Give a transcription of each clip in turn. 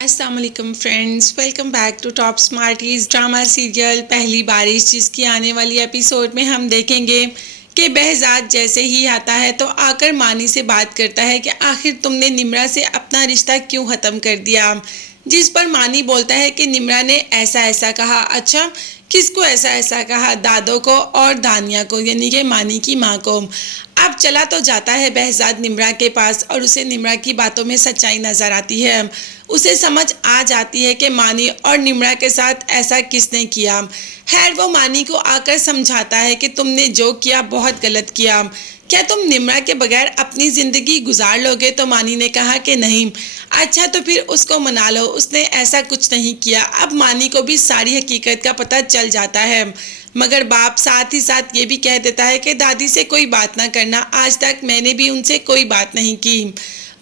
अस्सलाम वालेकुम friends, welcome back to Top Smarties drama serial Pehli Baarish, जिसकी आने वाली एपिसोड में हम देखेंगे कि behzad जैसे ही आता है तो आकर मानी से बात करता है कि आखिर तुमने निम्रा से अपना रिश्ता क्यों ख़त्म कर दिया। जिस पर मानी बोलता है कि निम्रा ने ऐसा ऐसा कहा। अच्छा, किसको ऐसा ऐसा कहा? दादो को और दानिया को, यानी कि मानी की माँ को। अब चला तो जाता है behzad निम्रा के पास और उसे निम्रा की बातों में सच्चाई नज़र आती है। उसे समझ आ जाती है कि मानी और निम्रा के साथ ऐसा किसने किया। खैर, वो मानी को आकर समझाता है कि तुमने जो किया बहुत गलत किया। क्या तुम निम्रा के बगैर अपनी ज़िंदगी गुजार लोगे? तो मानी ने कहा कि नहीं। अच्छा, तो फिर उसको मना लो, उसने ऐसा कुछ नहीं किया। अब मानी को भी सारी हकीकत का पता चल जाता है, मगर बाप साथ ही साथ ये भी कह देता है कि दादी से कोई बात ना करना, आज तक मैंने भी उनसे कोई बात नहीं की।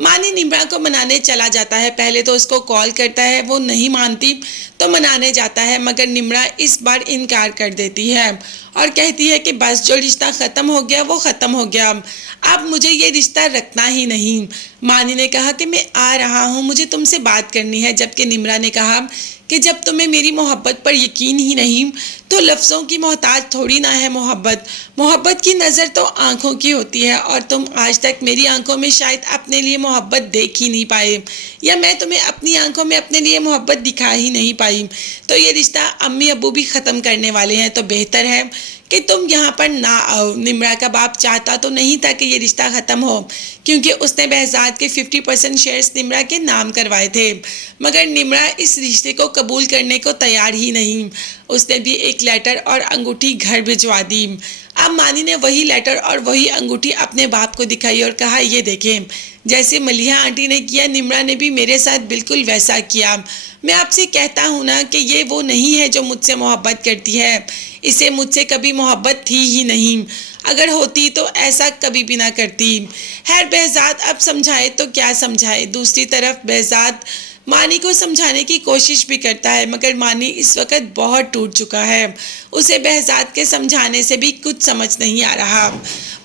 मानी निम्रा को मनाने चला जाता है। पहले तो उसको कॉल करता है, वो नहीं मानती तो मनाने जाता है, मगर निम्रा इस बार इनकार कर देती है और कहती है कि बस जो रिश्ता ख़त्म हो गया वो ख़त्म हो गया, अब मुझे ये रिश्ता रखना ही नहीं। मानी ने कहा कि मैं आ रहा हूँ, मुझे तुमसे बात करनी है, जबकि निम्रा ने कहा कि जब तुम्हें मेरी मोहब्बत पर यकीन ही नहीं तो लफ्ज़ों की मोहताज थोड़ी ना है मोहब्बत। मोहब्बत की नज़र तो आँखों की होती है और तुम आज तक मेरी आंखों में शायद अपने लिए मोहब्बत देख ही नहीं पाए, या मैं तुम्हें अपनी आंखों में अपने लिए मोहब्बत दिखा ही नहीं पाई। तो ये रिश्ता अम्मी अब्बू भी ख़त्म करने वाले हैं, तो बेहतर है कि तुम यहाँ पर ना आओ। निम्रा का बाप चाहता तो नहीं था कि ये रिश्ता ख़त्म हो, क्योंकि उसने behzad के 50% शेयर्स निम्रा के नाम करवाए थे, मगर निम्रा इस रिश्ते को कबूल करने को तैयार ही नहीं। उसने भी एक लेटर और अंगूठी घर भिजवा दी। अब मानी ने वही लेटर और वही अंगूठी अपने बाप को दिखाई और कहा, ये देखें, जैसे मलिहा आंटी ने किया निम्रा ने भी मेरे साथ बिल्कुल वैसा किया। मैं आपसे कहता हूँ ना कि ये वो नहीं है जो मुझसे मोहब्बत करती है, इसे मुझसे कभी मोहब्बत थी ही नहीं, अगर होती तो ऐसा कभी भी ना करती। खैर, behzad अब समझाए तो क्या समझाए। दूसरी तरफ behzad मानी को समझाने की कोशिश भी करता है, मगर मानी इस वक्त बहुत टूट चुका है, उसे behzad के समझाने से भी कुछ समझ नहीं आ रहा।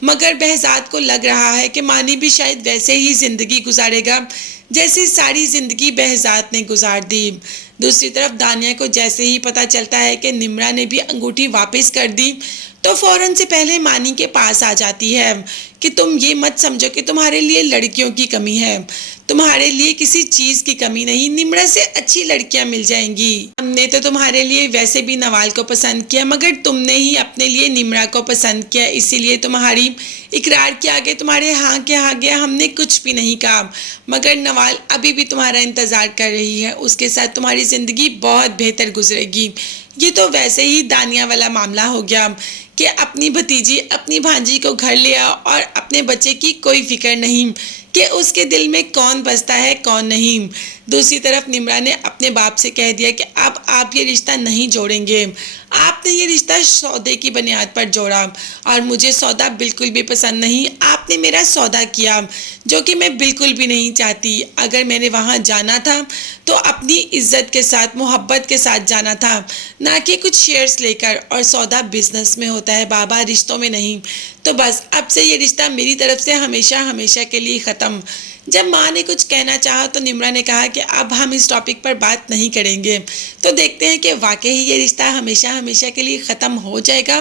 मगर behzad को लग रहा है कि मानी भी शायद वैसे ही ज़िंदगी गुजारेगा जैसी सारी ज़िंदगी behzad ने गुजार दी। दूसरी तरफ दानिया को जैसे ही पता चलता है कि निम्रा ने भी अंगूठी वापस कर दी तो फ़ौरन से पहले मानी के पास आ जाती है कि तुम ये मत समझो कि तुम्हारे लिए लड़कियों की कमी है, तुम्हारे लिए किसी चीज़ की कमी नहीं, निम्रा से अच्छी लड़कियां मिल जाएंगी। हमने तो तुम्हारे लिए वैसे भी नवाल को पसंद किया, मगर तुमने ही अपने लिए निम्रा को पसंद किया, इसीलिए तुम्हारी इकरार के आगे, तुम्हारे हाँ के आगे हमने कुछ भी नहीं कहा। मगर नवाल अभी भी तुम्हारा इंतज़ार कर रही है, उसके साथ तुम्हारी ज़िंदगी बहुत बेहतर गुजरेगी। ये तो वैसे ही दानिया वाला मामला हो गया कि अपनी भतीजी अपनी भांजी को घर ले आओ और अपने बच्चे की कोई फिक्र नहीं कि उसके दिल में कौन बसता है कौन नहीं। दूसरी तरफ निम्रा ने अपने बाप से कह दिया कि अब आप ये रिश्ता नहीं जोड़ेंगे, आपने ये रिश्ता सौदे की बुनियाद पर जोड़ा और मुझे सौदा बिल्कुल भी पसंद नहीं। आपने मेरा सौदा किया जो कि मैं बिल्कुल भी नहीं चाहती। अगर मैंने वहाँ जाना था तो अपनी इज्जत के साथ, मोहब्बत के साथ जाना था, ना कि कुछ शेयर्स लेकर। और सौदा बिजनेस में होता है बाबा, रिश्तों में नहीं। तो बस अब से ये रिश्ता मेरी तरफ से हमेशा हमेशा के लिए ख़त्म। जब माँ ने कुछ कहना चाहा तो निम्रा ने कहा कि अब हम इस टॉपिक पर बात नहीं करेंगे। तो देखते हैं कि वाकई ही ये रिश्ता हमेशा हमेशा के लिए ख़त्म हो जाएगा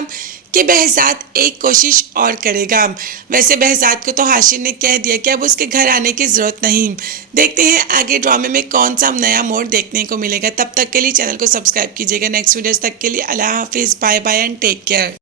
कि behzad एक कोशिश और करेगा। वैसे behzad को तो हाशिर ने कह दिया कि अब उसके घर आने की ज़रूरत नहीं। देखते हैं आगे ड्रामे में कौन सा नया मोड़ देखने को मिलेगा। तब तक के लिए चैनल को सब्सक्राइब कीजिएगा। नेक्स्ट वीडियोस तक के लिए अल्लाह हाफिज़, bye bye and take care.